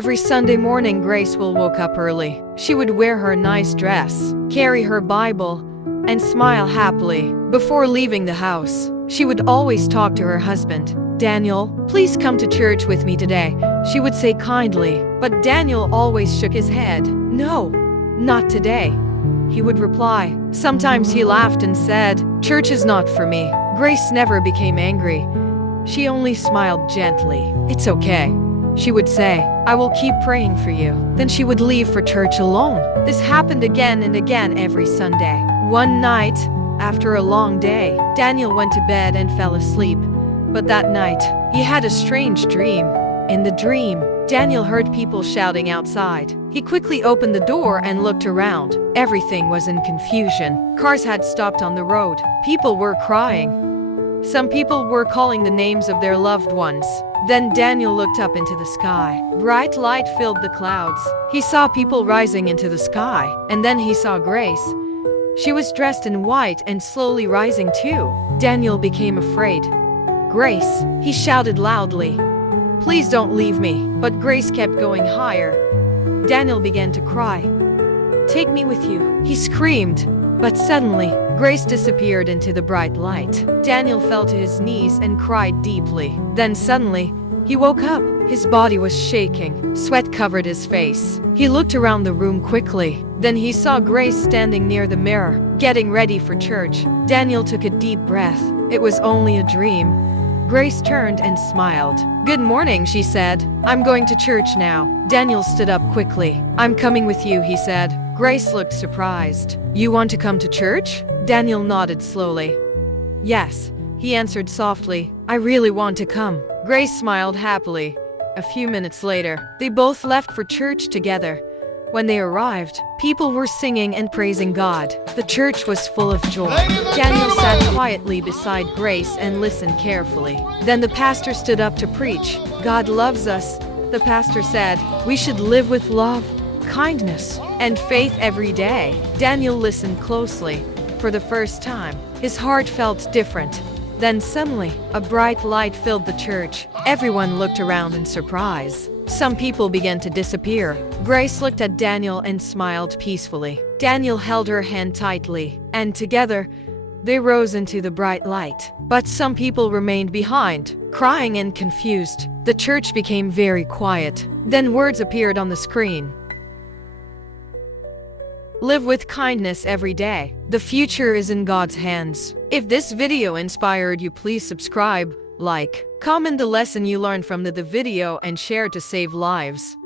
Every Sunday morning, Grace will wake up early. She would wear her nice dress, carry her Bible, and smile happily. Before leaving the house, she would always talk to her husband. "Daniel, please come to church with me today," she would say kindly. But Daniel always shook his head. "No, not today," he would reply. Sometimes he laughed and said, "Church is not for me." Grace never became angry. She only smiled gently. "It's okay," she would say. "I will keep praying for you." Then she would leave for church alone. This happened again and again every Sunday. One night, after a long day, Daniel went to bed and fell asleep. But that night, he had a strange dream. In the dream, Daniel heard people shouting outside. He quickly opened the door and looked around. Everything was in confusion. Cars had stopped on the road. People were crying. Some people were calling the names of their loved ones. Then Daniel looked up into the sky. Bright light filled the clouds. He saw people rising into the sky. And then he saw Grace. She was dressed in white and slowly rising too. Daniel became afraid. "Grace," he shouted loudly, "please don't leave me." But Grace kept going higher. Daniel began to cry. "Take me with you," he screamed. But suddenly, Grace disappeared into the bright light. Daniel fell to his knees and cried deeply. Then suddenly, he woke up. His body was shaking. Sweat covered his face. He looked around the room quickly. Then he saw Grace standing near the mirror, getting ready for church. Daniel took a deep breath. It was only a dream. Grace turned and smiled. "Good morning," she said. "I'm going to church now." Daniel stood up quickly. "I'm coming with you," he said. Grace looked surprised. "You want to come to church?" Daniel nodded slowly. "Yes," he answered softly. "I really want to come." Grace smiled happily. A few minutes later, they both left for church together. When they arrived, people were singing and praising God. The church was full of joy. Daniel sat quietly beside Grace and listened carefully. Then the pastor stood up to preach. "God loves us," the pastor said. "We should live with love, kindness, and faith every day." Daniel listened closely. For the first time, his heart felt different. Then suddenly, a bright light filled the church. Everyone looked around in surprise. Some people began to disappear. Grace looked at Daniel and smiled peacefully. Daniel held her hand tightly, and together, they rose into the bright light. But some people remained behind, crying and confused. The church became very quiet. Then words appeared on the screen. "Live with kindness every day. The future is in God's hands." If this video inspired you, please subscribe, like, comment the lesson you learned from the video and share to save lives.